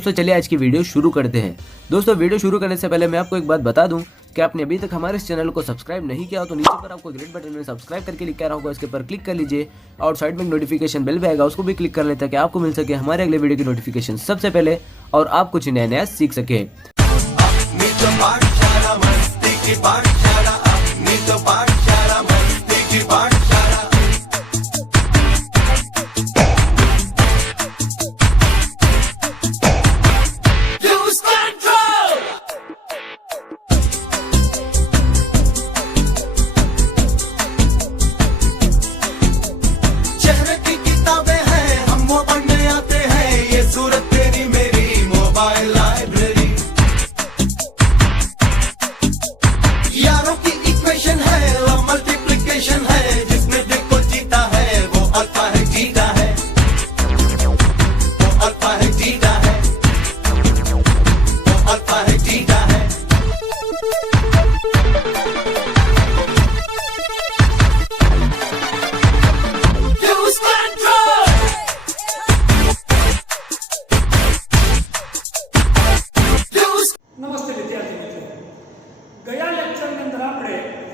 दोस्तों चलिए आज की वीडियो शुरू करते हैं। दोस्तों वीडियो शुरू करने से पहले मैं आपको एक बात बता दूं कि आपने अभी तक हमारे इस चैनल को सब्सक्राइब नहीं किया हो तो नीचे पर आपको ग्रीन बटन में सब्सक्राइब करके लिखा रहा होगा, इसके ऊपर क्लिक कर लीजिए और साइड में नोटिफिकेशन बेल भी आएगा, उसको भी क्लिक कर लें ताकि आपको मिल सके हमारे अगले वीडियो की नोटिफिकेशन सबसे पहले और आप कुछ नया नया सीख सके।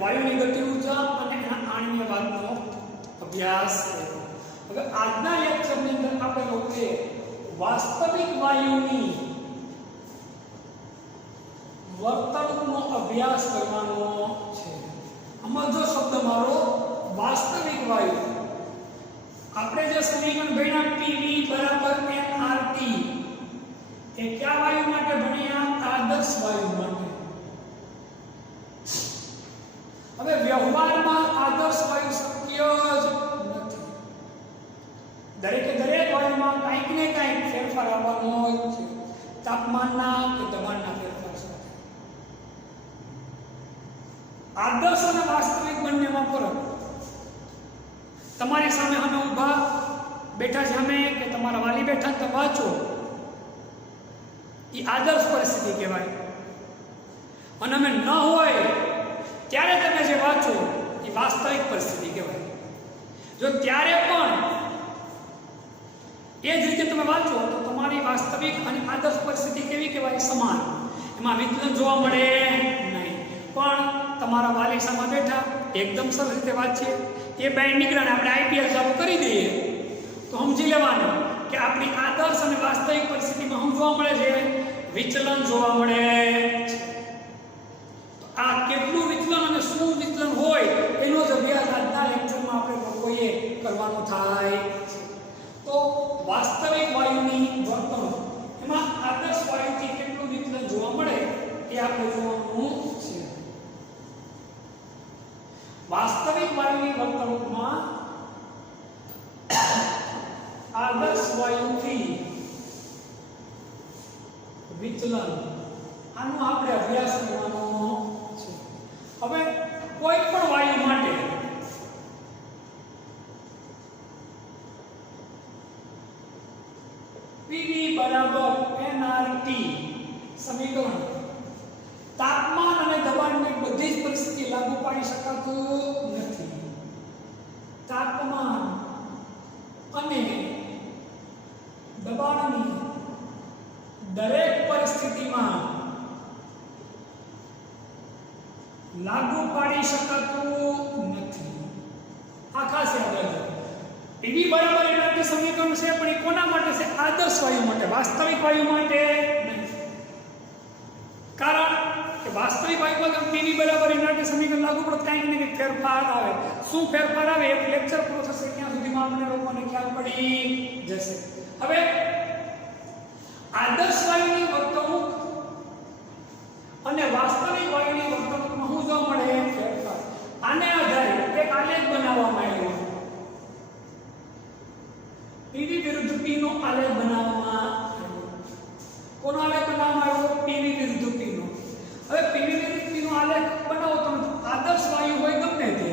वायुनी गति ऊर्जा અને એના આણ્વીય વાદનો અભ્યાસ કર્યો। હવે આજના લેક્ચરની અંદર આપણે લોકોએ વાસ્તવિક વાયુની વર્તણૂકનો અભ્યાસ કરવાનો છે। આમાં જો શબ્દ મારો વાસ્તવિક વાયુ, આપણે જે સમીકરણ ભણ્યા PV nRT એ કયા વાયુ માટે ભણ્યા? આદર્શ વાયુ માટે। હવે વ્યવહારમાં આદર્શ વાયુ શક્ય જ નથી। દરેક વાયુમાં કંઈક ને કંઈક ફેરફાર આવવાનો છે, તાપમાનના કે દબાણના ફેરફાર સાથે। આદર્શ અને વાસ્તવિક બંનેમાં ફરક। તમારી સામે અમે ઊભા બેઠા છે, અમે કે તમારા વાલી બેઠા તમે વાંચો, એ આદર્શ પરિસ્થિતિ કહેવાય। અને અમે ન હોય ત્યારે તમે જે વાંચો એ વાસ્તવિક પરિસ્થિતિ કહેવાય। જો ત્યારે પણ એ જ રીતે તમે વાંચો તો તમારી વાસ્તવિક અને આદર્શ પરિસ્થિતિ કેવી કહેવાય? સમાન। એમાં વિચલન જોવા મળે નહીં। પણ તમારા વાલી સામે બેઠા એકદમ સરસ રીતે વાંચીએ, એ બાય નીકળે આપણે આઈપીએલ ચાલુ કરી દઈએ તો સમજી લેવાનું કે આપણી આદર્શ અને વાસ્તવિક પરિસ્થિતિમાં શું જોવા મળે છે? વિચલન જોવા મળે છે। આ કેટલું વિચલન અને શું વિચલન હોય એનો જ અભ્યાસ આજના લેક્ચરમાં આપણે લોકોએ કરવાનો થાય। તો વાસ્તવિક વાયુની વર્તણૂક, એમાં આદર્શ વાયુથી કેટલું વિચલન જોવા મળે એ આપણે જોવાનું છે। વાસ્તવિક વાયુની વર્તણૂકમાં આદર્શ વાયુથી વિચલન, આનો આપણે અભ્યાસ કરવાનો છે। હવે કોઈ પણ વાયુ માટે PV nRT સમીકરણ તાપમાન અને દબાણની બધી જ પરિસ્થિતિ લાગુ પાડી શકાતું નથી। તાપમાન અને દબાણની દરેક પરિસ્થિતિમાં लागू पाड़ी शकातु નથી। આ ખાસ યાદ રાખજો। PV બરાબર એનર્જી સમીકરણ છે પણ એ કોના માટે છે? આદર્શ વાયુ માટે, વાસ્તવિક વાયુ માટે નહીં। કારણ કે વાસ્તવિક વાયુમાં તો PV બરાબર એનર્જી સમીકરણ લાગુ પડે કંઈક ને કંઈક ફેરફાર આવે। શું ફેરફાર આવે એક લેક્ચર પૂરો થશે ત્યાં સુધીમાં આપણને લોકોને ખ્યાલ પડી જશે। હવે આદર્શ વાયુની વર્તણૂક અને વાસ્તવિક વાયુની વર્તણૂકમાં શું જોવા મળે? ફેરફાર। આને આધારે એક આલેખ બનાવવામાં આવ્યો, PV વિરુદ્ધ P નો આલેખ બનાવવામાં આવ્યો। કોનો આલેખ બનાવવામાં આવ્યો? PV વિરુદ્ધ P નો। હવે PV વિરુદ્ધ P નો આલેખ બનાવો તમે, આદર્શ વાયુ હોય ગમે તે,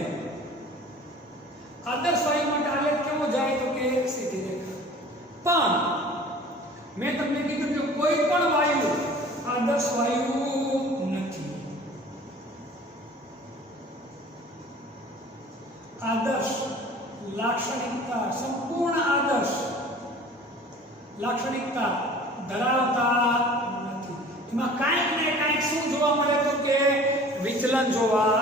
આદર્શ વાયુ માટે આલેખ કેવો જાય તો કે સીધી રેખા। પણ મેં તમને કીધું કે કોઈ પણ વાયુ આદર્શ વાયુ નથી। આદર્શ લાક્ષણિકતા, સંપૂર્ણ આદર્શ લાક્ષણિકતા ધરાવતા નથી. એમાં કાંઈક ને કાંઈક શું જોવા મળે તો કે વિચલન જોવા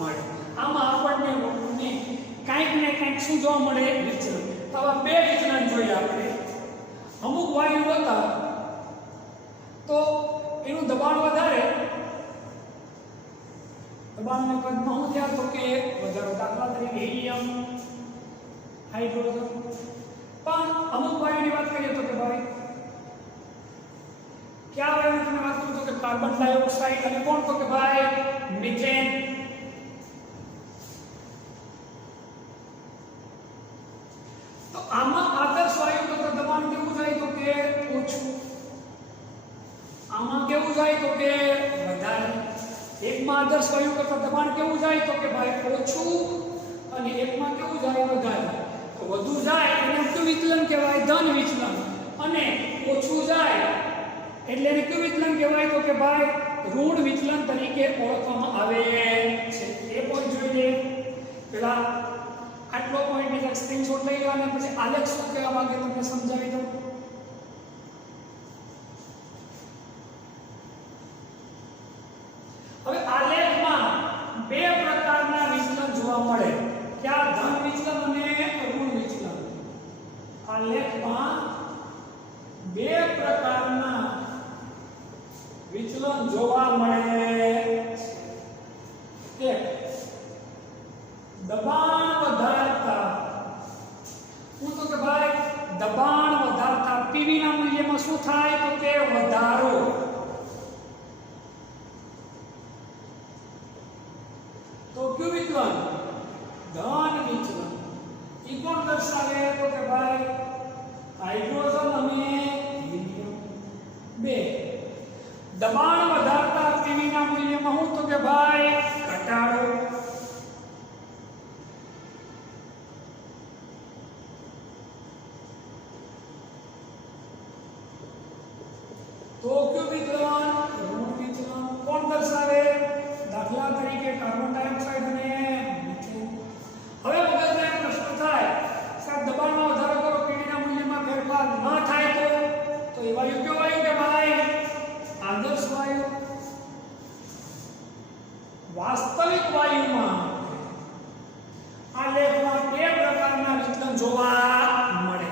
મળે. આમાં આપણને કાંઈક ને કાંઈક શું જોવા મળે? વિચલન. તો આવા બે વિચલન જોઈએ આપણે. અમુક વાયુ હતા તો એનું દબાણ વધારે, દબાણને કદમાં શું થયા તો કે વધારો. દાખલા તરીકે હિલિયમ, હાઇડ્રોજન. પણ અમુક વાયુની વાત કરીએ તો કે ભાઈ ક્યાં વાયુની તમે વાત કરો તો કે કાર્બન ડાયોક્સાઇડ અને કોણ તો કે ભાઈ મિથેન. તો આમાં આદર્શ વાયુ કરતા દબાણ કેવું જાય તો કે ઓછું, આમાં કેવું જાય તો કે વધારે. એકમાં આદર્શ વાયુ કરતા દબાણ કેવું જાય તો કે ભાઈ ઓછું અને એકમાં કેવું જાય? વધારે. તો વધુ જાય એને કયું વિચલન કહેવાય? ધન વિચલન. અને ઓછું જાય એટલે એને કયું વિચલન કહેવાય તો કે ભાઈ ઋણ વિચલન તરીકે ઓળખવામાં આવે છે. એ પોઈન્ટ જોઈ લે. પેલા આટલો પોઈન્ટ ની સ્ક્રીનશોટ લઈ લો અને પછી આલેખ શું કહેવા માંગે તમને સમજાવી દઉં. હવે આલેખમાં બે પ્રકારના વિચલન જોવા મળે. ક્યાં? ધન વિચલન અને ઋણ વિચલન. આલેખમાં બે પ્રકારના વિચલન જોવા મળે. એક દબાણ વધારતા. હું તો કે ભાઈ દબાણ વધારતા પીવી ના મૂલ્યમાં શું થાય તો કે વધારો. તો કયું વિચલન? ધન વિચલન. ઈ કોણ દર્શાવે તો કે ભાઈ હાઇડ્રોજન અને હિલિયમ. બે દબાણ વધારતા પીવી ના મૂલ્યમાં હું તો કે ભાઈ ઘટાડો. તો કયું વિચલન? ઋણ વિચલન. કોણ દર્શાવે? દાખલા તરીકે કાર્બન ડાયોક્સાઇડ અને મિથેન. હવે મગજમાં એક પ્રશ્ન થાય, સાહેબ દબાણમાં વધારો કરો પીવીના મૂલ્યમાં ફેરફાર ન થાય તો એ વાયુ કયો વાયુ કે ભાઈ? આદર્શ વાયુ. વાસ્તવિક વાયુમાં આલેખમાં બે પ્રકારના વિચલન જોવા મળે.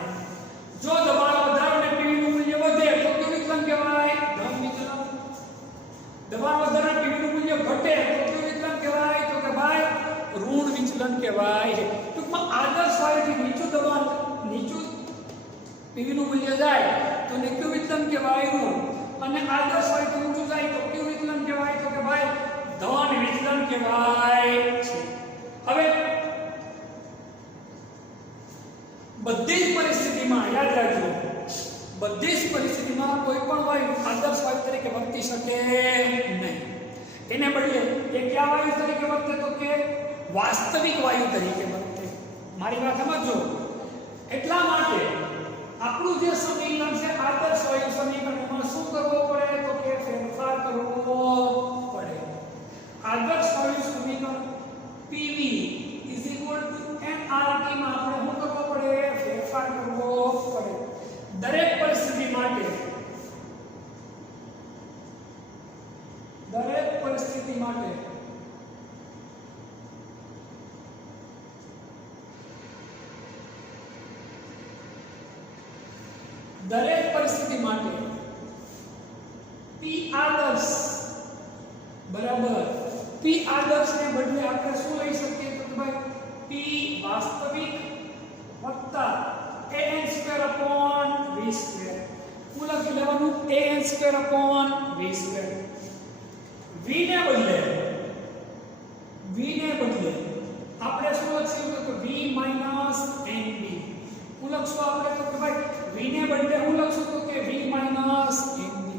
જો દબાણ વધારો અને પીવીનું મૂલ્ય વધે તો કયું વિચલન કહેવાય? ધન વિચલન. દબાણ વધારે પીવીનું મૂલ્ય ઘટે તો કયું વિચલન કહેવાય તો કે ભાઈ ઋણ વિચલન કહેવાય. ટૂંકમાં આદર્શ વાયુથી નીચું દબાણ, નીચું પીવીનું મૂલ્ય જાય તો ને કયું વિચલન કહેવાય? ઋણ. અને આદર્શ વાયુથી ઊંચું જાય તો કયું વિચલન કહેવાય તો કે ભાઈ ધન વિચલન કહેવાય છે. હવે બધી જ પરિસ્થિતિમાં યાદ રાખજો, બધી જ પરિસ્થિતિમાં કોઈ પણ વાયુ આદર્શ વાયુ તરીકે વર્તી શકે નહીં. એને બદલે એ કયા વાયુ તરીકે વર્તે તો કે વાસ્તવિક વાયુ તરીકે વર્તે. મારી વાત સમજો. એટલા માટે આપણું જે સમીકરણ છે આદર્શ વાયુ સમીકરણ, એમાં શું કરવો પડે તો કે ફેરફાર કરવો પડે. આદર્શ વાયુ સમીકરણ PV nRT માં આપણે શું કરવો પડે? ફેરફાર કરવો પડે. દરેક પરિસ્થિતિ માટે, દરેક પરિસ્થિતિ માટે દરેક પરિસ્થિતિ માટે P આદર્શ બરાબર P આદર્શને બદલે આપણે શું લઈ શકીએ તો કે ભાઈ P વાસ્તવિક વત્તા an² upon v². હું લખી લેવાનું an² upon v². v ને બદલે આપણે શું લખીશું તો v nb. હું લખશું આપણે તો કે ભાઈ v ને બદલે હું લખશું તો કે v nb.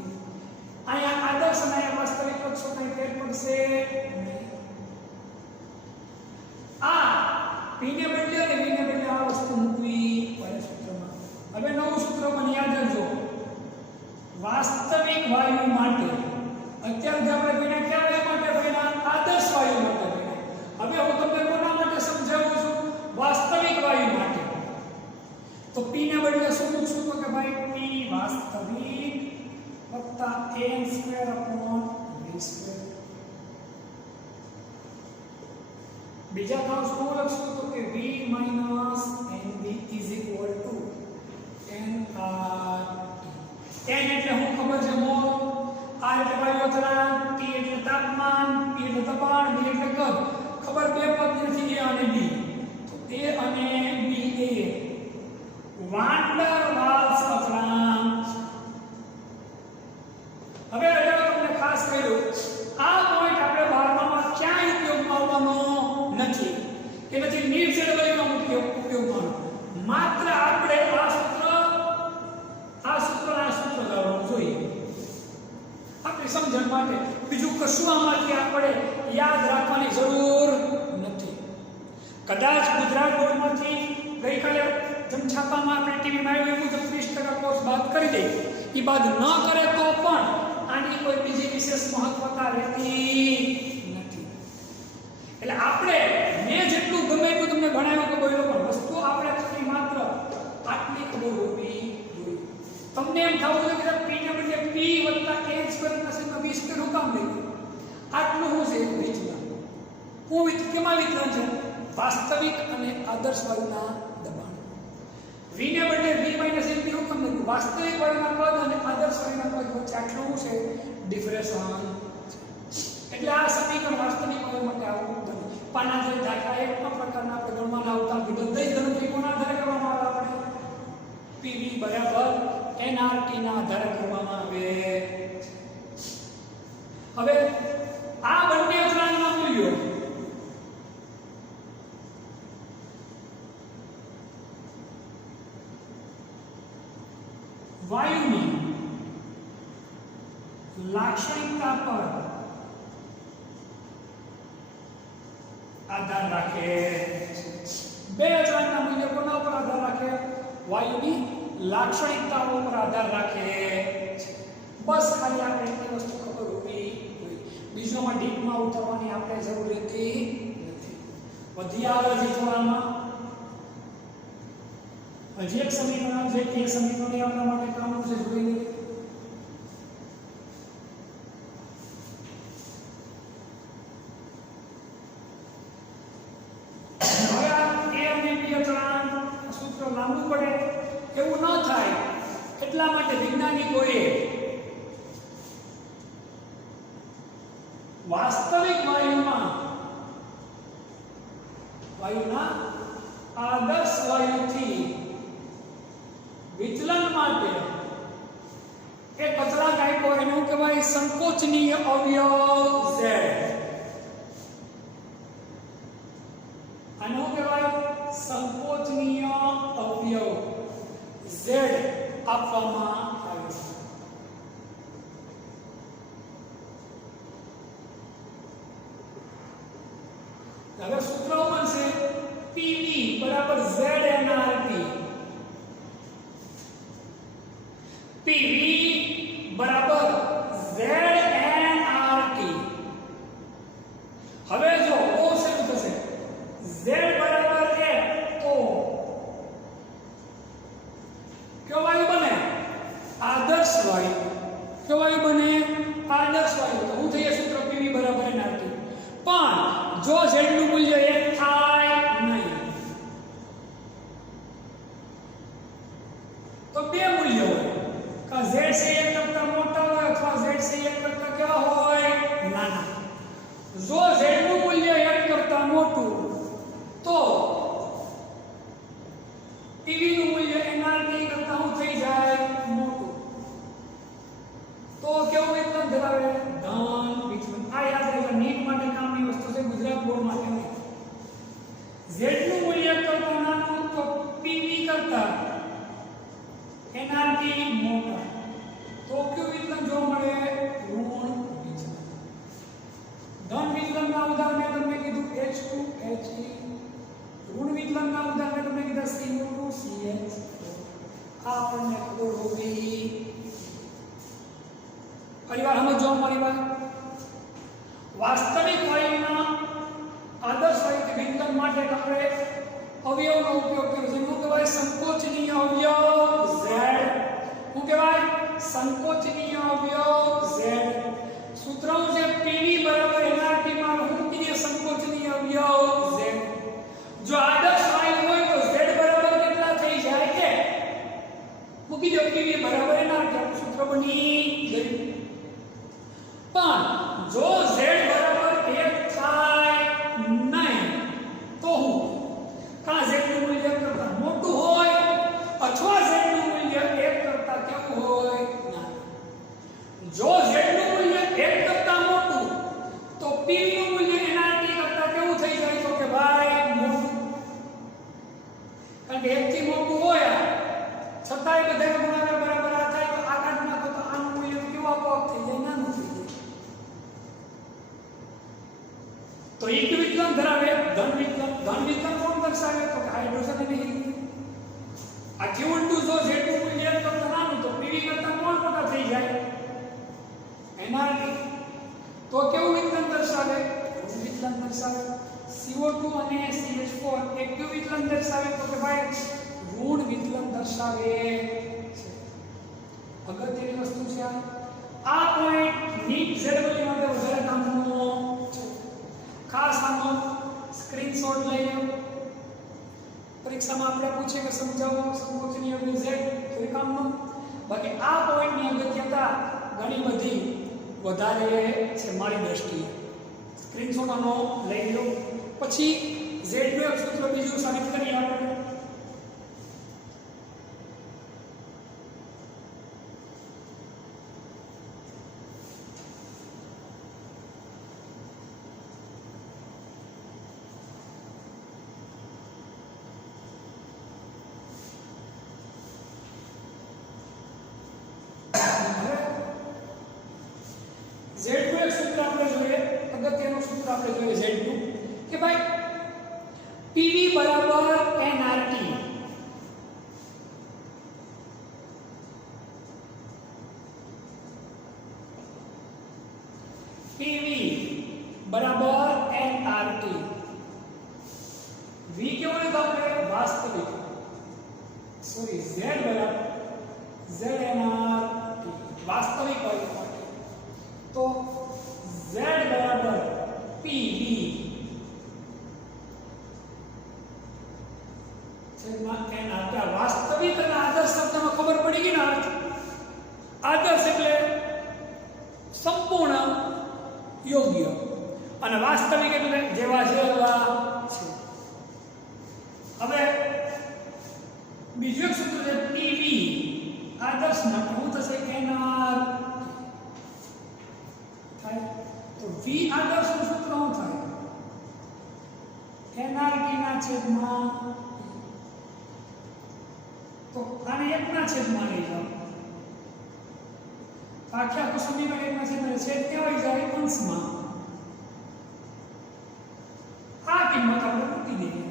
અહીંયા આદર્શ અને વાસ્તવિક લખશો તો ફેર પડશે નહીં. આ p ને બદલે અને v ને બદલે આ વસ્તુ મૂકવી પડે સૂત્રમાં. હવે નવું સૂત્ર મને યાદ રાખજો. વાસ્તવિક વાયુ માટે અત્યારે આપણે ભણ્યા ક્યાં વાયુ માટે ભણ્યા? આદર્શ વાયુ માટે ભણ્યા. હવે હું તમને કોના માટે સમજાવું છું? વાસ્તવિક વાયુ માટે. તો p ને બદલે શું મૂકશું તો કે ભાઈ p વાસ્તવિક બીજા કૌંસમાં હું લખશું તો કે v minus nb is equal to nRT. n એટલે હું ખબર છે મોલ, r એટલે વાયુ અચળાંક, t એટલે તાપમાન, p એટલે દબાણ, b એટલે કદ. ખબર બે પદ નથી a અને b. તો a અને b એ વાન ડર વાલ્સ અચળાંક. હવે તમને ખાસ કહ્યું આ પોઈન્ટ આપણે 12માં ક્યાંય ઉપયોગમાં આવવાનો નથી કે પછી નીટ સેડબલનો ઉપયોગમાં માત્ર આપણે આ સૂત્ર લાવવાનું જોઈએ આપણી સમજણ માટે. બીજું કશું આમાંથી આપણે યાદ રાખવાની જરૂર નથી. કદાચ ગુજરાત બોર્ડમાંથી ગઈકાલે જનછાપામાં આપણે ટીવીમાં આવ્યું મુજબ 30% કોર્સ બાદ કરી દે. એ બાદ ન કરે તો પણ આની કોઈ બીજી વિશેષ મહત્વતા રહેતી નથી. એટલે આપણે મેં જેટલું ગમે એટલું તમને ભણાવ્યું કે બોલ્યો પણ વસ્તુ આપણે ખાલી માત્ર આટલી ખબર હોવી જોઈએ. તમને એમ થવું જોઈએ કે p ને બદલે p વત્તા k સ્ક્વેર પ્લસ 20 સ્ક્વેર હું કામ લઈ આટલું હું છે વિચલન. હું કેમાં વિચલન છે? વાસ્તવિક અને આદર્શ વાયુના દબાણ. v ને બદલે v માઈનસ np હું કામ લઈ વાસ્તવિક વાયુના પદ અને આદર્શ વાયુના પદ વચ્ચે આટલું હું છે ડિફરન્સ. એટલે આ સમીકરણ વાસ્તવિક વાયુ માટે આવું બને. પાના જે દાખલા એક પ્રકારના આપણે ગણવાના આવતા બધી જ ગણતરી કોના આધારે કરવામાં આવે? આપણે pv બરાબર nRT ના આધારે કરવામાં આવે. હવે આ બંને અચળાંકના મૂલ્યો વાયુની લાક્ષણિકતા પર આધાર રાખે. બે અચળાંકના મૂલ્યો કોના પર આધાર રાખે? વાયુની લાક્ષણિકતાઓ પર આધાર રાખે. બસ ખાલી આપણે એટલી વસ્તુ ખબર હોવી જોઈએ. બીજોમાં ડીપમાં ઉતરવાની આપણે જરૂર રહેતી નથી. વધી આવે છે થોડામાં હજી એક સમીકરણ છે કે સમીકરણને આપણા માટે કામનું છે જોઈ લઈએ. હવે આ a અને b અચળાંક સૂત્ર લાંબુ પડે એવું ન થાય એટલા માટે વૈજ્ઞાનિકોએ વાસ્તવિક વાયુના આદર્શ વાયુથી વિચલન માટે એક અચળાંક આપ્યો એનું કહેવાય સંકોચનીય અવયવ z. આનું કહેવાય સંકોચનીય અવયવ z આપવામાં આવ્યો છે. હવે સૂત્ર બનશે pv બરાબર znRT. pv બરાબર znRT. હવે જો ઓ શું થશે? z બરાબર 1 તો કયો વાયુ બને? આદર્શ વાયુ. કયો વાયુ બને? આદર્શ વાયુ. તો હું થઈએ સૂત્ર pv બરાબર nRT. પણ જો z નું મૂલ્ય 1 થાય નહીં તો બે મૂલ્ય હોય કે z છે 1 કરતા મોટા હોય અથવા z છે 1 કરતા કેવા હોય? નાના. જો z નું મૂલ્ય 1 કરતા મોટું તો pv નું મૂલ્ય nRT કરતા હું થઈ જાય મોટું. તો કેવું વિચલન ધરાવે? ધન વિચલન. આ યાદ રાખો, નીટ માટે કામની વસ્તુ છે, ગુજરાત બોર્ડ માટે નહીં. z નું મૂલ્ય કરતા નાનું તો pv કરતા nRT મોટા. તો કયું વિચલન જોવા મળે? ઋણ વિચલન. ધન વિચલનના ઉદાહરણ મેં તમને કીધું H2 He. ઋણ વિચલનના ઉદાહરણ મેં તમને કીધા CO2 CH. આ આપણને ખબર હોવી. પરિવાર સમજો મારી વાત. વાસ્તવિક વાયુના આદર્શ વાયુથી વિચલન માટે આપણે અવયવનો ઉપયોગ કર્યો છે. શું કહેવાય? સંકોચનીય અવયવ z. શું કહેવાય? સંકોચનીય અવયવ z. સૂત્ર છે pv બરાબર nRT માં હું કીધું સંકોચનીય અવયવ z. એક વિકલન ધરાવે ધન વિકલન કોણ દર્શાવે તો હાઇડ્રોજન અને હિલિયમ. આ જે ઉલટું જો Z2 મૂલ્ય કરતા નાનું તો PV કરતા કોણ મોટા થઈ જાય NRT. તો કેવું વિકલન દર્શાવે ઋણ વિકલન દર્શાવે. CO2 અને CH4 એક કેવું વિકલન દર્શાવે તો કે ભાઈ ઋણ વિકલન દર્શાવે છે. અગત્યની વસ્તુ છે આ પોઈન્ટ નીટ Z માટે વધારે કામનો છે. ખાસ આનો સ્ક્રીનશોટ લઈ લો. પરીક્ષામાં આપણે પૂછે કે સમજાવો સંકોચનીય બળ Z તો એ કામનો. બાકી આ પોઈન્ટની અગત્યતા ઘણી બધી વધારે છે મારી દ્રષ્ટિએ. સ્ક્રીનશોટ આનો લઈ લો. પછી Z નું એક સૂત્ર બીજું સાબિત કરીએ આપણે. Z2 એક સૂત્ર આપણે જોઈએ, અગત્યનું સૂત્ર આપણે જોઈએ Z2 કે ભાઈ PV બરાબર nRT. PV બરાબર nRT. V કેવો લીધો આપણે વાસ્તવિક. સોરી Z બરાબર ZnRT વાસ્તવિક હોય તો Z બરાબર PV છેદમાં nRT. વાસ્તવિક અને આદર્શ શબ્દમાં ખબર પડી ગઈ ને અર્થ. આદર્શ એટલે સંપૂર્ણ યોગ્ય અને વાસ્તવિક એટલે જેવા છે એવા છે. હવે બીજું એક સૂત્ર છે PV આદર્શ માટે શું થશે nR થાય તો V આદર્શ નું સૂત્ર શું થાય nRT ના છેદમાં તો આને 1 ના છેદમાં લઈ જાઓ. આખા સમીકરણ 1 ના છેદમાં છેદ કેવાય જાય અંશમાં. આ કિંમત આપણે મૂકી દઈએ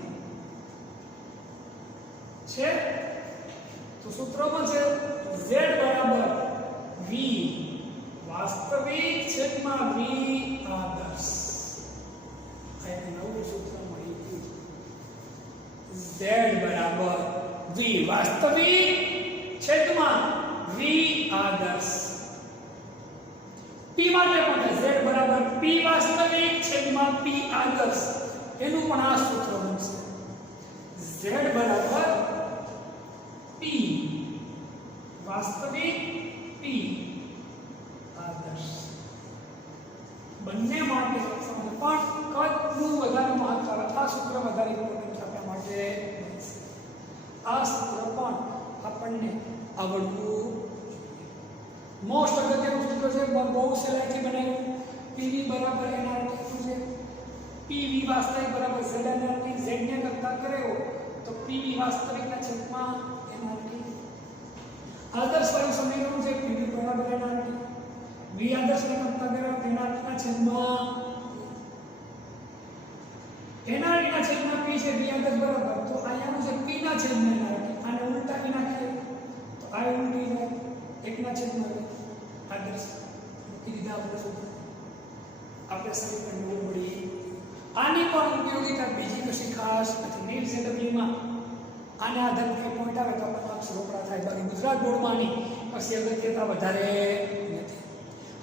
છે તો સૂત્રમાં છે Z બરાબર V વાસ્તવિક છેદમાં V આદર્શ. આ નવું સૂત્ર મળી ગયું. Z બરાબર V વાસ્તવિક છેદમાં V આદર્શ. P માટે પણ Z બરાબર P વાસ્તવિક છેદમાં P આદર્શ. એનું પણ આ સૂત્ર બનશે. Z બરાબર P વાસ્તવિક P આદર્શ. બંને માટે પણ કદનું વધારે મહત્વ આવે. આ સૂત્ર વધારે ઇમ્પોર્ટન્ટ આપણા માટે બનશે. આ સૂત્ર પણ આપણને આવડવું. મોસ્ટ અગત્યનું સૂત્ર છે બહુ સહેલાઈથી બનાવ્યું. PV બરાબર nRT છે. PV વાસ્તવિક બરાબર ZnRT. Z ને કરતા કર્યો તો PV વાસ્તવિકના છેદમાં nRT. આદર્શ વાયુ સમીકરણ છે PV બરાબર nRT. V આદર્શ ને કરતા કર્યો nRT ના છેદમાં nRT ના છેદમાં P છે. V આદર્શ બરાબર તો અહીંયાનું છે P ના છેદમાં nRT. આને ઉલટાવી નાખીએ તો આ ઉલટી જાય 1 ના છેદમાં આદર્શ મૂકી દીધા આપણે સૂત્ર. આપણે સમીકરણ મળી. આની પણ ઉપયોગિતા બીજી કશી ખાસ નથી. નીટ ZW માં આને આધારિત પોઈન્ટ આવે તો આપણને માર્ક્સ રોકડા થાય. બાકી ગુજરાત બોર્ડમાં આની કશી અગત્યતા વધારે નથી.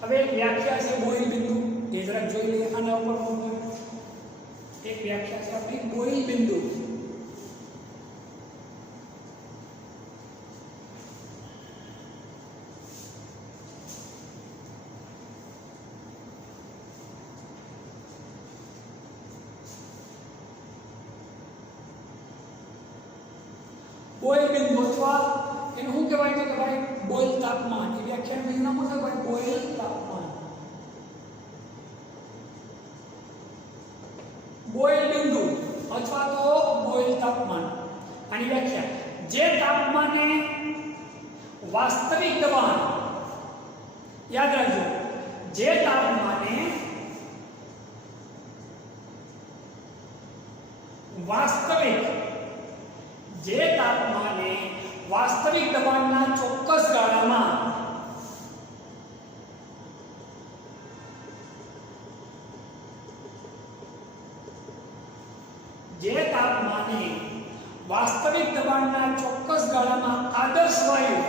હવે વ્યાખ્યા છે બોઇલ બિંદુ. એ જરાક જોઈ લઈએ. આના ઉપર એક વ્યાખ્યા છે આપણી બોઇલ બિંદુ. બોઇલ બિંદુ અથવા એનું શું કહેવાય તો કે ભાઈ બોઇલ તાપમાન. એ વ્યાખ્યાનું બીજું નામ છે ભાઈ બોઇલ તાપમાન. બોઇલ બિંદુ અથવા તો બોઇલ તાપમાન. આની વ્યાખ્યા જે તાપમાને વાસ્તવિક દબાણ, યાદ રાખજો, જે તાપમાને વાસ્તવિક જે તાપમાને વાસ્તવિક દબાણના ચોક્કસ ગાળામાં વાસ્તવિક દબાણના ચોક્કસ ગાળામાં આદર્શ વાયુ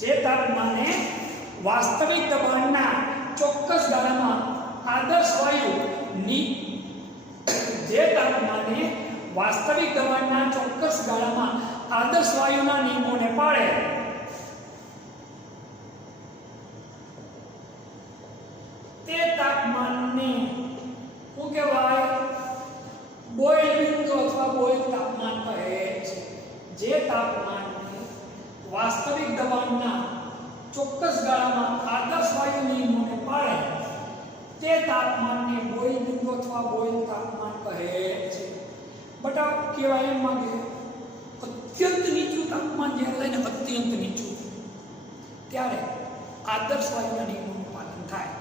જે તાપમાને વાસ્તવિક દબાણના ચોક્કસ ગાળામાં આદર્શ વાયુ જે તાપમાને વાસ્તવિક દબાણના ચોક્કસ ગાળામાં આદર્શ વાયુના નિયમોને પાળે તે તાપમાનને શું કહેવાય? બોઇલ બિંદુ અથવા બોઇલ તાપમાન કહે છે. જે તાપમાનને વાસ્તવિક દબાણના ચોક્કસ ગાળામાં આદર્શ વાયુ નિયમોને પાળે તે તાપમાનને બોઇલ બિંદુ અથવા બોઇલ તાપમાન કહે છે. બટા કહેવાય એમ માંગે અત્યંત નીચું તાપમાન જ્યારે લઈને અત્યંત નીચું ત્યારે આદર્શ વાયુના નિયમોનું પાલન થાય,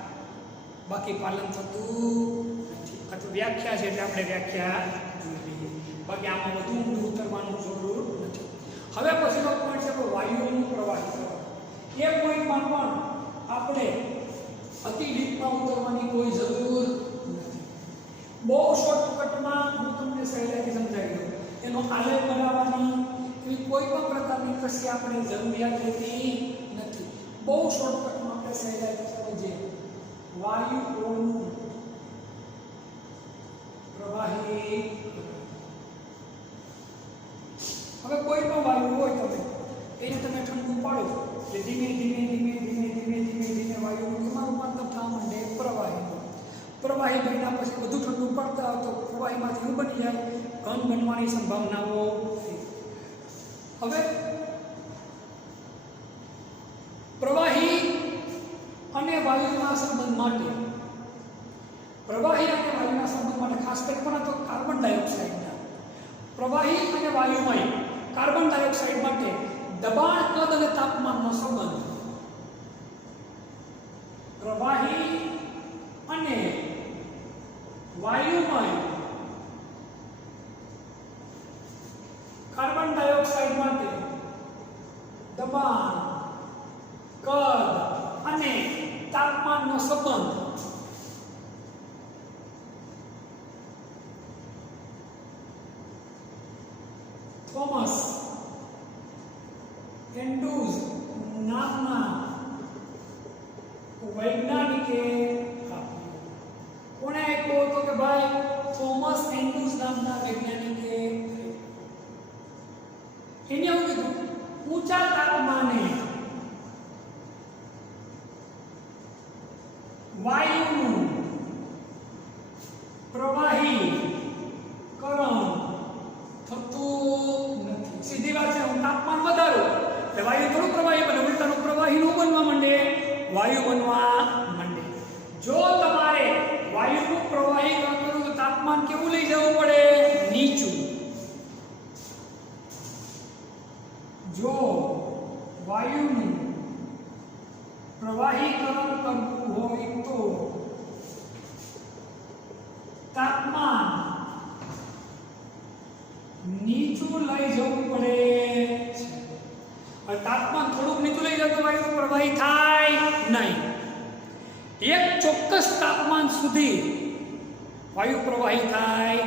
બાકી પાલન થતું નથી. આ તો વ્યાખ્યા છે એટલે આપણે વ્યાખ્યા જોઈ લઈએ, બાકી આમાં વધુ ઊંડું ઉતરવાનું જરૂર નથી. હવે પછીનો પોઈન્ટ છે વાયુઓનું પ્રવાહિત. એ પોઈન્ટમાં પણ આપણે અતિ ડીપમાં ઉતરવાની કોઈ જરૂર નથી. બહુ શોર્ટકટમાં હું તમને સહેલાઈથી સમજાવી દઉં. એનો આલેખ બનાવવાની એવી કોઈ પણ પ્રકારની કશી આપણે જરૂરિયાત રહેતી નથી. બહુ શોર્ટકટમાં આપણે સહેલાઈથી સમજીએ. વાયુઓનું પ્રવાહી. હવે કોઈ પણ વાયુ હોય એને તમે ઠંડુ પાડો એટલે ધીમે ધીમે ધીમે ધીમે ધીમે ધીમે ધીમે વાયુનું એમાં રૂપાંતર થવા માંડે પ્રવાહી. પ્રવાહી બન્યા પછી બધું ઠંડુ પડતા તો પ્રવાહીમાંથી શું બની જાય? ઘન બનવાની સંભાવનાઓ. હવે પ્રવાહી અને વાયુના સંબંધ માટે ખાસ કરીને તો કાર્બન ડાયોક્સાઇડના પ્રવાહી અને વાયુમય કાર્બન ડાયોક્સાઇડ માટે દબાણ, કદ અને તાપમાનનો સંબંધ પ્રવાહી અને વાયુમય કાર્બન ડાયોક્સાઇડ માટે દબાણ, કદ અને તાપમાનનો સંબંધ થોમસ એન્ડ્રુઝ નામના વૈજ્ઞાનિકે કોણે આપ્યો હતો કે ભાઈ થોમસ એન્ડ્રુઝ નામના વૈજ્ઞાનિકે એને એવું કીધું ઊંચા તાપમાને વાયુનું પ્રવાહીકરણ થતું નથી. સીધી વાત છે. હું તાપમાન વધારું એટલે વાયુ થોડું પ્રવાહી બને, ઉલટાનું પ્રવાહી નું બનવા માંડે, વાયુ બનવા માંડે. જો તમારે વાયુનું પ્રવાહીકરણ કરવું તો તાપમાન કેવું લઈ જવું પડે? નીચું. જો વાયુનું પ્રવાહીકરણ કરવું હોય તો તાપમાન નીચું લઈ જવું પડે. તાપમાન થોડુંક નીચું લઈ જતો વાયુ પ્રવાહી થાય નહીં. એક ચોક્કસ તાપમાન સુધી વાયુ પ્રવાહી થાય.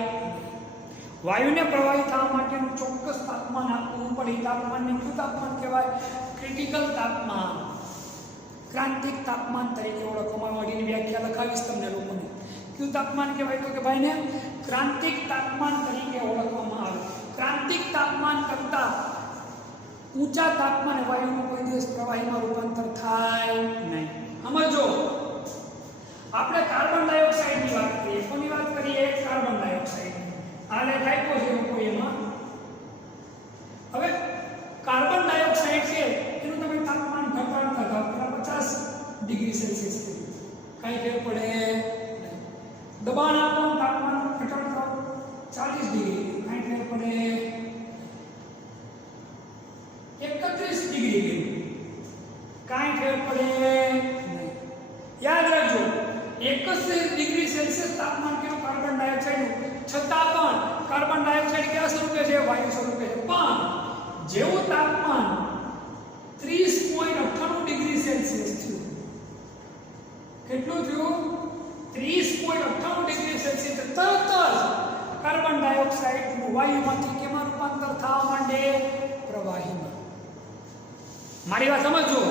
વાયુને પ્રવાહી થવા માટેનું ચોક્કસ તાપમાન આપવું પડે. તાપમાનને કયું તાપમાન કહેવાય? ક્રિટિકલ તાપમાન, ક્રાંતિક તાપમાન તરીકે ઓળખવામાં આવે. એની વ્યાખ્યા લખાવીશ તમને લોકોને. કયું તાપમાન કહેવાય? તો કે ભાઈને ક્રાંતિક તાપમાન તરીકે ઓળખવામાં આવે. ક્રાંતિક તાપમાન કરતા ઊંચા તાપમાને વાયુનું કોઈ દિવસ પ્રવાહીમાં રૂપાંતર થાય નહીં. સમજો, આપણે કાર્બન ડાયોક્સાઇડની વાત કરીએ. કોની વાત કરીએ? Carbon dioxide. આ લેખ આપ્યો છે લોકો એમાં. હવે કાર્બન ડાયોક્સાઇડ છે એનું તમે તાપમાન ઘટાડતા જાઓ, 50 ડિગ્રી સેલ્સિયસ થઈ કઈ ફેર પડે નહીં. દબાણ આપો, તાપમાન ઘટાડતા 40 ડિગ્રી કઈ ફેર પડે. 31 ડિગ્રી કઈ ફેર પડે નહીં. યાદ રાખજો, 61 ડિગ્રી સેલ્સિયસ તાપમાન કેવું કાર્બન ડાયોક્સાઇડનું, છતાં પણ કાર્બન ડાયોક્સાઇડ કેવા સ્વરૂપે છે? વાયુ સ્વરૂપે છે. પણ જેવું તાપમાન 30.98 ડિગ્રી સેલ્સિયસ થયું, કેટલું થયું? 30.98 ડિગ્રી સેલ્સિયસ. તરત જ કાર્બન ડાયોક્સાઇડ વાયુમાંથી કેમાં રૂપાંતર થવા માંડે? પ્રવાહીમાં. મારી વાત સમજો.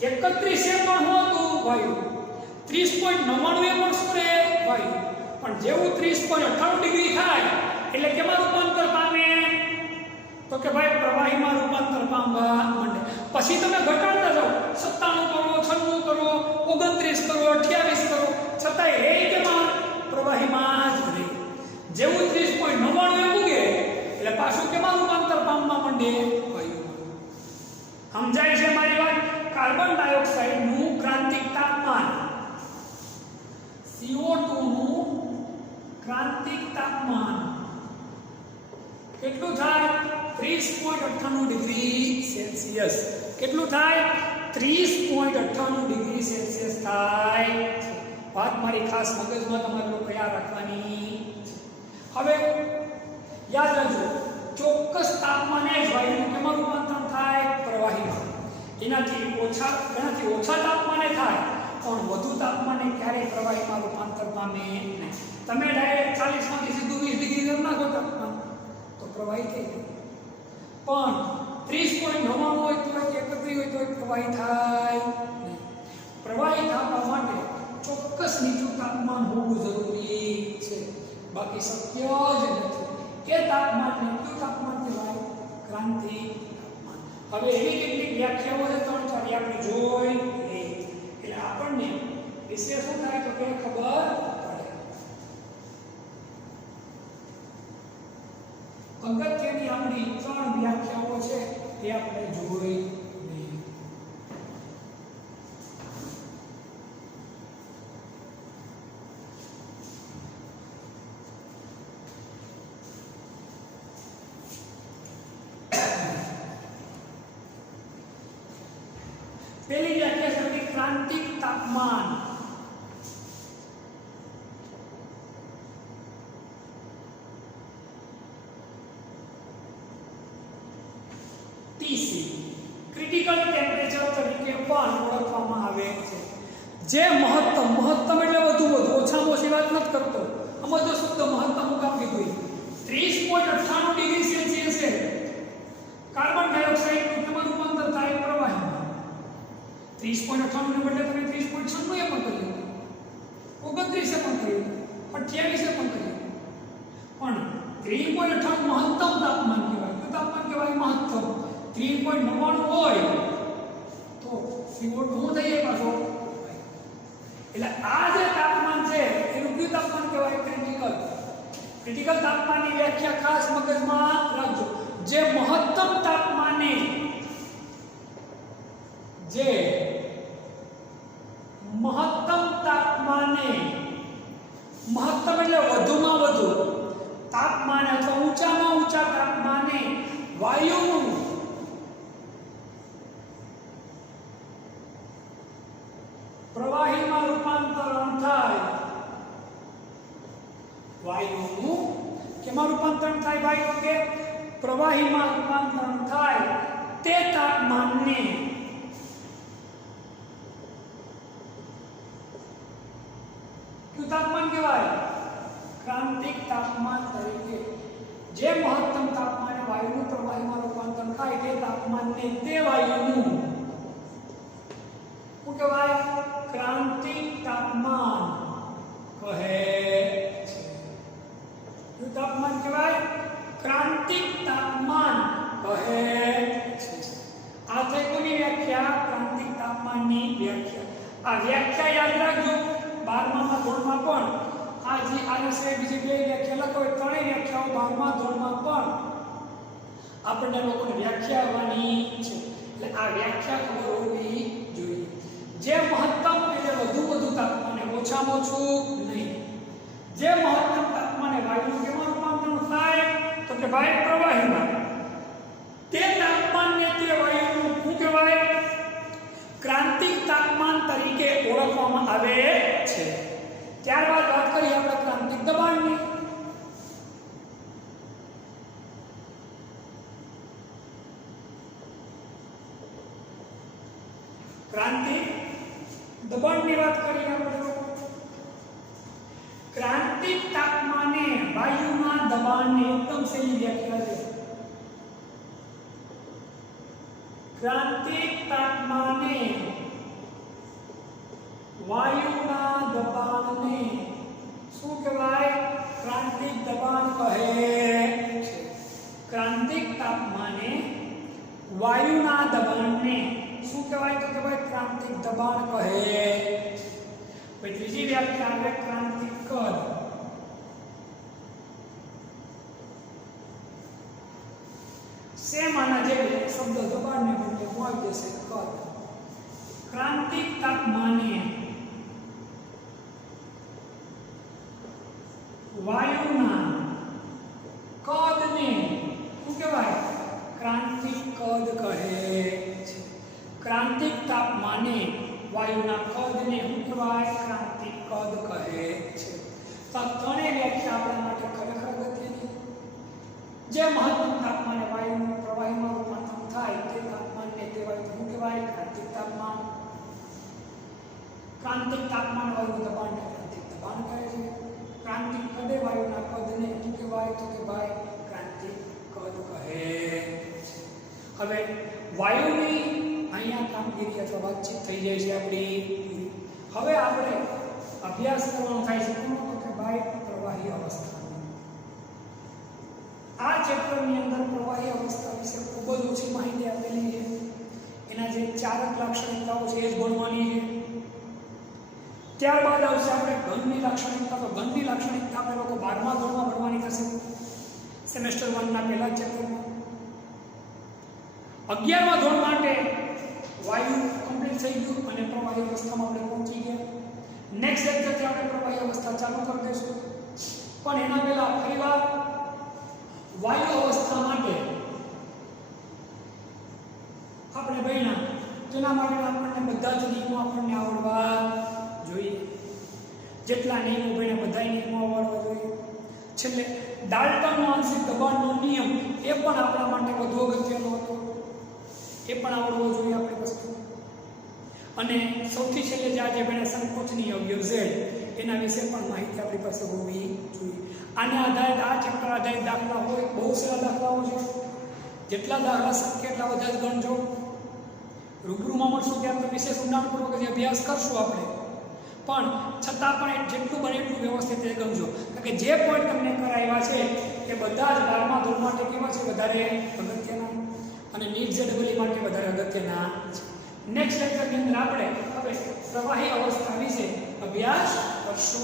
31 એ પણ હતું વાયુ, 30.99 એ પણ શું રહે? વાયુ. પણ જેવું 30.98 ડિગ્રી થાય એટલે કેમાં રૂપાંતર પામે? તો કે ભાઈ પ્રવાહીમાં રૂપાંતર પામવા માંડે. પછી તમે ઘટાડતા જાઓ, 97 કરો, 96 કરો, 29 કરો, 28 કરો, છતાંય એ કેમાં? પ્રવાહીમાં જ રહે. જેવું 30.99 એ ઉગે એટલે પાછું કેમાં રૂપાંતર પામવા માંડે? વાયુમાં. સમજાય છે મારી વાત? કાર્બન ડાયોક્સાઇડ નું ક્રાંતિક તાપમાન, CO2 નું ક્રાંતિક તાપમાન કેટલું થાય? 30.98 ડિગ્રી સેલ્સિયસ. કેટલું થાય? 30.98 ડિગ્રી સેલ્સિયસ થાય. વાત મારી ખાસ મગજમાં તમારે લોકો યાદ રાખવાની. હવે યાદ રાખજો, ચોક્કસ તાપમાને જ વાયુનું કેમાં રૂપાંતર થાય? પ્રવાહીમાં. એનાથી ઓછા તાપમાને થાય, પણ વધુ તાપમાને ક્યારેય પ્રવાહીમાં રૂપાંતર પામે નહીં. તમે ડાયરેક્ટ 40 માંથી સીધું 20 ડિગ્રી કરી નાખો તાપમાન તો પ્રવાહી થઈ જાય. પણ 30.99 હોય તો 31 હોય તો પ્રવાહી થાય નહીં. પ્રવાહી થવા માટે ચોક્કસ નીચું તાપમાન હોવું જરૂરી છે, બાકી શક્ય જ નથી. એ તાપમાનને કયું તાપમાન કહેવાય? ક્રાંતિક તાપમાન. હવે એવી કેટલીક વ્યાખ્યાઓ છે, 3-4 આપણે જોઈ લઈએ એટલે આપણને વિશે શું થાય તો કે ખબર પડે. અગત્યની આપણી 3 વ્યાખ્યાઓ છે એ આપણે જોઈ લઈએ. પહેલી વ્યાખ્યા છે ક્રાંતિક તાપમાન. TC ક્રિટિકલ ટેમ્પરેચર તરીકે પણ ઓળખવામાં આવે છે. જે મહત્તમ એટલે વધુ ઓછામાં ઓછી વાત નથી કરતો, આમાં જો શુદ્ધ મહત્તમ આપી હોય 30.98 ડિગ્રી સેલ્સિયસ છે, કાર્બન ડાયોક્સાઇડ નું કેમાં રૂપાંતર થાય? પ્રવાહીમાં. 30.98 ને બદલે તમે 30.96 એ પણ કરી લો, 29 એ પણ કરી લો, 28 એ પણ કરી લો. પણ 3.98 મહત્તમ તાપમાન કહેવાય. કયું તાપમાન કહેવાય? મહત્તમ. 3.99 હોય તો CO2 શું થઈ જાય પાછો? એટલે આ જે તાપમાન છે એનું કયું તાપમાન કહેવાય? ક્રિટિકલ. ક્રિટિકલ તાપમાનની વ્યાખ્યા ખાસ મગજમાં રાખજો. જે મહત્તમ તાપમાને મહત્તમ એટલે વધુમાં વધુ તાપમાન અથવા ઊંચામાં ઊંચા તાપમાને વાયુનું પ્રવાહીમાં રૂપાંતરણ થાય. વાયુનું કેમાં રૂપાંતરણ થાય? ભાઈ કે પ્રવાહીમાં રૂપાંતરણ થાય તે તાપમાનને કયું તાપમાન કહેવાય? ક્રાંતિક તાપમાન તરીકે. જે મહત્તમ તાપમાને વાયુનું પ્રવાહીમાં રૂપાંતરણ થાય તે તાપમાનને તે વાયુનું શું કહેવાય? ક્રાંતિક તાપમાન કહે છે. કયું તાપમાન કહેવાય? ક્રાંતિક તાપમાન કહે છે. આ થઈ કોની વ્યાખ્યા? ક્રાંતિક તાપમાનની વ્યાખ્યા. આ વ્યાખ્યા યાદ રાખજો. 12મા ધોરણમાં પણ આ જે આના સિવાય બીજી 2 વ્યાખ્યા લખો, 3 વ્યાખ્યાઓ 12મા ધોરણમાં પણ આપણને લોકોને વ્યાખ્યા આવવાની છે. એટલે આ વ્યાખ્યા ખબર હોવી જોઈએ. જે મહત્તમ એટલે વધુ તાપમાને, ઓછામાં ઓછું નહીં. જે મહત્તમ તાપમાને વાયુનું કેમાં રૂપાંતરણ થાય તો કે ભાઈ પ્રવાહીમાં, તે તાપમાનને તે વાયુનું શું કહેવાય? ક્રાંતિક તાપમાન તરીકે ઓળખવામાં આવે છે. ક્રાંતિક દબાણની વાત કરીએ આપણે. ક્રાંતિક તાપમાને વાયુના દબાણને એકદમ સહેલી વ્યાખ્યા છે. ક્રાંતિક તાપમાને વાયુના દબાણને શું કહેવાય? ક્રાંતિક દબાણ કહે છે. ક્રાંતિક તાપમાને વાયુના દબાણને શું કહેવાય? તો કહેવાય ક્રાંતિક દબાણ કહે. પછી ત્રીજી વ્યાખ્યા આવે ક્રાંતિક કદ. સેમ આના જેવી શબ્દ દબાણને બદલે મળી જશે કદ. ક્રાંતિક તાપમાને વાયુના કદને શું કહેવાય? ક્રાંતિક કદ કહે છે. ક્રાંતિક તાપમાને વાયુના કદને શું કહેવાય? ક્રાંતિક કદ કહે છે. તો આ ત્રણેય વ્યાખ્યા આપણા માટે ખરેખર અગત્યની. જે મહત્તમ તાપમાને વાયુનું પ્રવાહીમાં રૂપાંતર થાય તે તાપમાનને કહેવાય શું કહેવાય? ક્રાંતિક તાપમાન. ક્રાંતિક તાપમાન વાયુનું દબાણને ક્રાંતિક દબાણ કહે છે. ક્રાંતિક કદે વાયુના કદને શું કહેવાય? તો કે ભાઈ ક્રાંતિક કદ કહે છે. હવે વાયુની અહીંયા કામગીરી અથવા વાતચીત થઈ જાય છે આપણી. હવે આપણે અભ્યાસ કરવાનો થાય છે તો કે ભાઈ પ્રવાહી અવસ્થા. આ ચેપ્ટરની અંદર પ્રવાહી અવસ્થા વિશે ખૂબ જ ઓછી માહિતી આપેલી છે. એના જે ચારક લાક્ષણિકતાઓ છે એ જ ભણવાની છે. ત્યારબાદ આવશે આપણે ઘનની લાક્ષણિકતા. તો ઘનની લાક્ષણિકતા આપણે લોકો 12મા ધોરણમાં ભણવાની થશે સેમેસ્ટર 1 ના પહેલા ચેપ્ટરમાં. 11મા ધોરણ માટે વાયુ કમ્પ્લીટ થઈ ગયું અને પ્રવાહી અવસ્થામાં આપણે પહોંચી ગયા. નેક્સ્ટ લેક્ચરથી આપણે પ્રવાહી અવસ્થા ચાલુ કરી દઈશું. પણ એના પહેલા ફરીવાર વાયુ અવસ્થા માટે આપણે ભણ્યા. જેના માટે આપણને બધા જ નિયમો આપણને આવડવા જોઈએ. જેટલા નિયમો ભણ્યા બધા નિયમો આવડવા જોઈએ. છેલ્લે ડાલ્ટનનો આંશિક દબાણનો નિયમ એ પણ આપણા માટે વધુ અગત્યનો હતો. એ પણ આવડવો જોઈએ આપણી વસ્તુ. અને સૌથી છેલ્લે જે આજે ભણ્યા સંકોચની અવયવ Z એના વિશે પણ માહિતી આપણી પાસે હોવી જોઈએ. આને આધારિત આ ચેપ્ટર આધારિત દાખલા હોય. બહુ સારા દાખલાઓ છે. જેટલા દાખલા શક્ય એટલા બધા જ ગણજો. રૂબરૂમાં મળશું ત્યારે તો વિશેષ ઊંડાણપૂર્વક જે અભ્યાસ કરશું આપણે. પણ છતાં પણ જેટલું બને એટલું વ્યવસ્થિત એ ગણજો. કારણ કે જે પોઈન્ટ તમને કરાવ્યા છે એ બધા જ 12મા ધોરણ માટે કેવા છે? વધારે અગત્યના. અને નીટ જેડબલી માટે વધારે અગત્યના છે. નેક્સ્ટ લેક્ચરની અંદર આપણે હવે પ્રવાહી અવસ્થા વિશે અભ્યાસ કરશું.